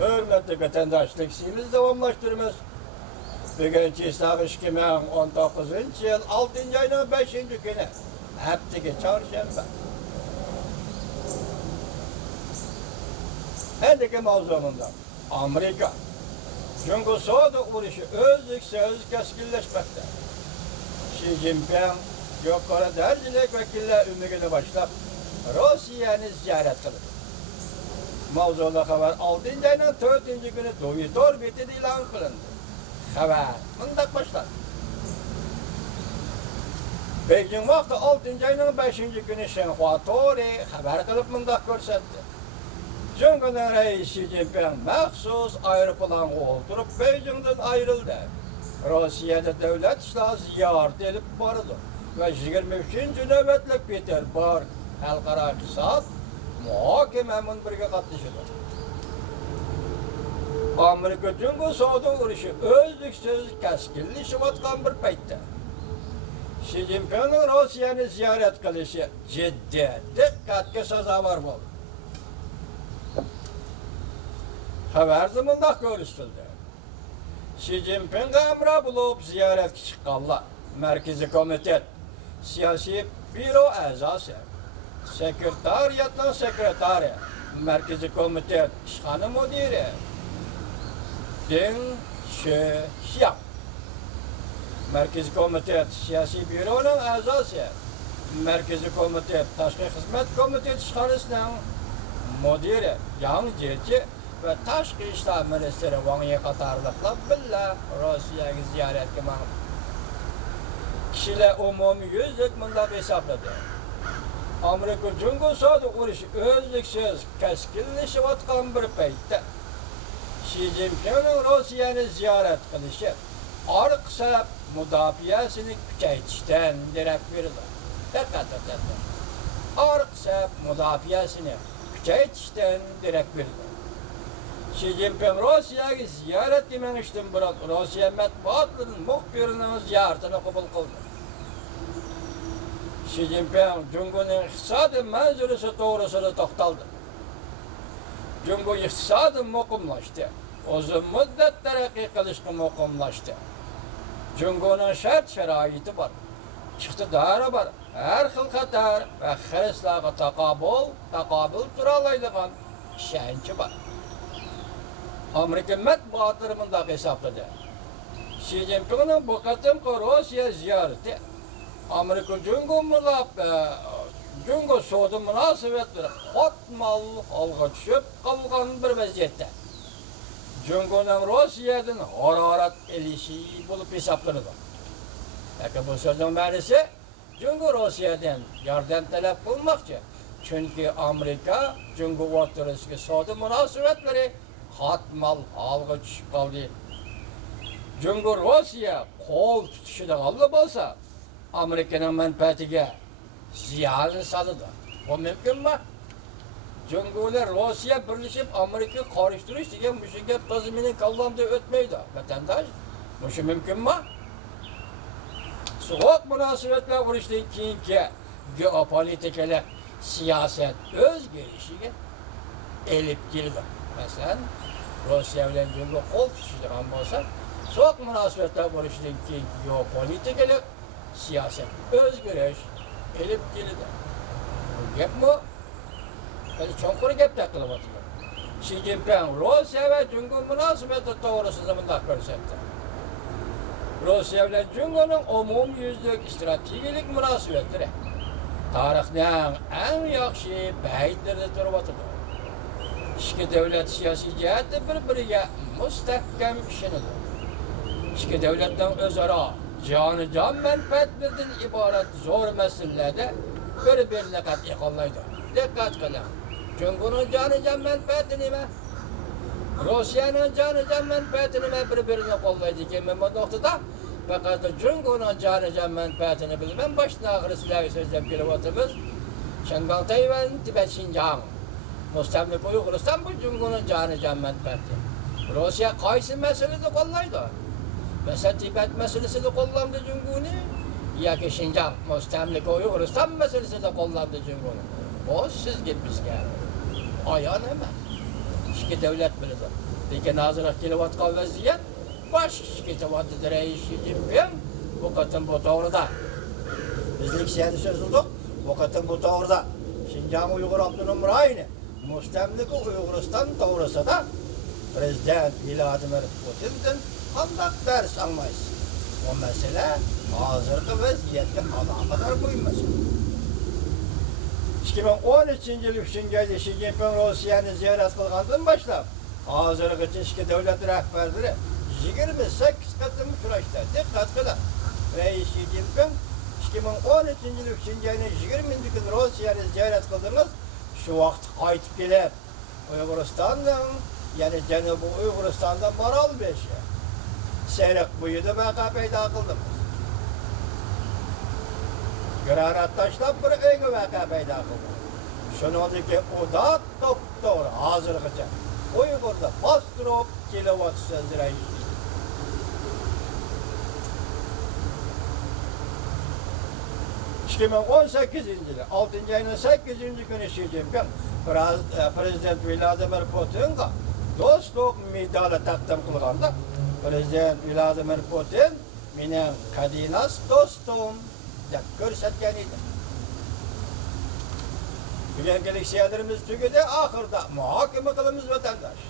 Hürmetli vatandaşlık siyimiz devamlaştırmaz. Bugün Çiğsak 2019 yıl 6. ayının 5. günü. Haftaki çarşamba. Endiki mavzumunda Amerika, Cumhur Soğuk vuruşu özlüksüz keskinleşmekte. Xi Jinping yukarı dercilik vekiller ümüğünü başlap Rusya'nı ziyaret kıldı. Mavzunda haber 6. ayının 4. günü Twitter bitidi ilan kılındı. Haber mındak başladı. Beijing vakti 6. ayının 5. günü Xinhua Tori haber kılıp mındak görsetti. Cumhurbaşkanı Reis Xi Jinping məxsus aeroplanğa oturup Beijing'den ayrıldı. Rusya'da devlet işleri ziyaret edip vardı ve 23. nöbetlik Peterburg Halkara İktisat muhakememin birge katlaşıdı. Amerika Cumhur Soğuk vuruşu özlüksüz keskinleşip atkan bir paytda. Xi Jinping'in Rusya'nı ziyaret kılışı ciddi dikkatli sazavor oldu. Haber zamanında görüştüldü. Xi Jinping emra bulup ziyaret çıkanlar, Merkezi Komitet, Siyasi Büro azası, Sekreteriyatın sekreteri, Merkezi Komitet İşhanı Müdiri, Deng Xiang, Merkezi Komitet Siyasi Büro'nun azası, Merkezi Komitet Taşkı Hizmet Komitet İşhanı'nın Müdiri Yang Jiechi ve Taşkı İşler Ministeri Wang Yi qatarlıqlar billa Rusya'ya ziyaret kılmak. Kişiler umumi yüzlük mındaq hesapladı. Amerika Cumhur Soğuk vuruşu özlüksüz keskinleşip atkan bir paytda Xi Jinping'in Rusya'nı ziyaret kılışı arıqsa müdafiyasını küçeytişten direk verildi. Dikkat edin. Arıqsa müdafiyasını küçeytişten direk verildi. Xi Jinping Rusya'ya ziyaret dememiştim bırak Rusya matbuatının muhbirinin ziyaretini kabul kıldı. Xi Jinping Cumhur'un iktisadi manzurası doğrusunu toxtaldı. Cumhur iktisadi muqimlaştı. Uzun müddet terakki kılışkı muqimlaştı. Cumhur'un şart-şeraiti var. İktidarı var. Her xil xatar ve xirislağı taqabul turalaydigan işençi var. Amerika matbuatları mındaq hesapladı. Xi Jinping'in bu qatımqı Rusya ziyareti Amerika Cumhur Soğuk münasebetleri qatmal alğa düşüp qalğan bir vaziyette. Cumhur'un Rusya'dan hararet elişi bulup hesaplanıdı. Lakin bu sözün mərisi Cumhur Rusya'dan yardım talep kılmakçı. Çünkü Amerika Cumhur Ortadoğu Soğuk münasebetleri qatmal alğa düşüp qaldı. Cumhur Rusya qol tutuşida qaldı bolsa Amerika'nın menfaatiga ziyan salıdı. O mümkün mü? Cumhurlar Rusya birleşip Amerika karıştırış degan bu gap tazminin kallamda ötmeydi. Vatandaş, bu mümkün mü? Soğuk münasebetler vuruşdan keyinki geopolitikalar siyaset öz gelişiga elip geldi. Mesela Rusya bilan Cumhur qol tutuşadigan bo'lsa, soğuk münasebetler vuruşdan keyinki geopolitikalar siyaset özgürüş elip geldi. Bu gap mı? Ben çoğunlukla gap takılıp atılır. Xi Jinping Rusya ve Cumhur münasebeti doğrusunda mındaq görsetti. Rusya ile Cumhur'un umumyüzlük stratejik münasebetleri tarixning en yaxshi paytlarida turib o'tadi. İki devlet siyasi jihati bir-biriga mustahkam ishonadi. İki devletning o'zaro joni-jon manfaatlardan iborat zo'r masalalarda bir-birini qat'iy qo'llaydi. Diqqat qiling. Cumhurning joni-jon manfaati nima? Rusya'nın joni-jon manfaati nima bir-birini qo'llaydi ekan. Men bu nuqtada faqat Cumhurning joni-jon manfaatini bilmem boshdan oxiri sizlarga so'zlab kelib o'tamiz. Shangal Tayvan, Tibet, Xinjiang. Mustamlik Uyg'uriston bu Cumhurning joni-jon manfaati. Rusya qaysi masalada qo'llaydi? Mesela Tibet meselesini qo'llamdi Cumhurni yoki Xinjiang mustamlik Uyg'uriston meselesida qo'llamdi Cumhurni. O sizga bizga ayon emas. İki devlet biladi. Lekin hozir kelayotgan vaziyat boshqa ishga ketyapti Rais Shi Jinping. Bu qatim bu to'g'rida. Bizlik siyosiy so'zliq bu qatim bu to'g'rida. Şinjan Uyghur Abdunum Rayni mustamlika Uyg'uriston to'g'risida Prezident Vladimir Putin'dan qanday dars olmaysiz? O mesele hozirgi vaziyatga aloqador bo'lmas. 2013-yil 3-oyda Shi Jinping Rossiyani ziyorat qilgandan boshlab hozirgacha ikki davlat rahbarlari 28 qatim uchrashdi. Diqqat qiling. Rais Shi Jinping 2013-yil 3-oyda 20 kun Rossiyani ziyorat qildingiz. Shu vaqt qaytib kelib Uyg'uristondan, ya'ni Janubiy Uyg'uristondan Moral beshi Seriq buyida vaqa paydo qildingiz. Granat tashlab bir uyga vaqa paydo qildi. Shuningdek, udat to'g'ri hozirgacha Uyg'urda bostirib kelyapti Rais. 2018-yili 6-oyning 8-kuni Shi Jinping Prezident Vladimir Putinga do'stlik medali taqdim qilganda Prezident Vladimir Putin mening qadinas do'stim deb ko'rsatgan edi. Bugungi leksiyalarimiz tugadi, oxirida muhokama qilamiz vatandosh.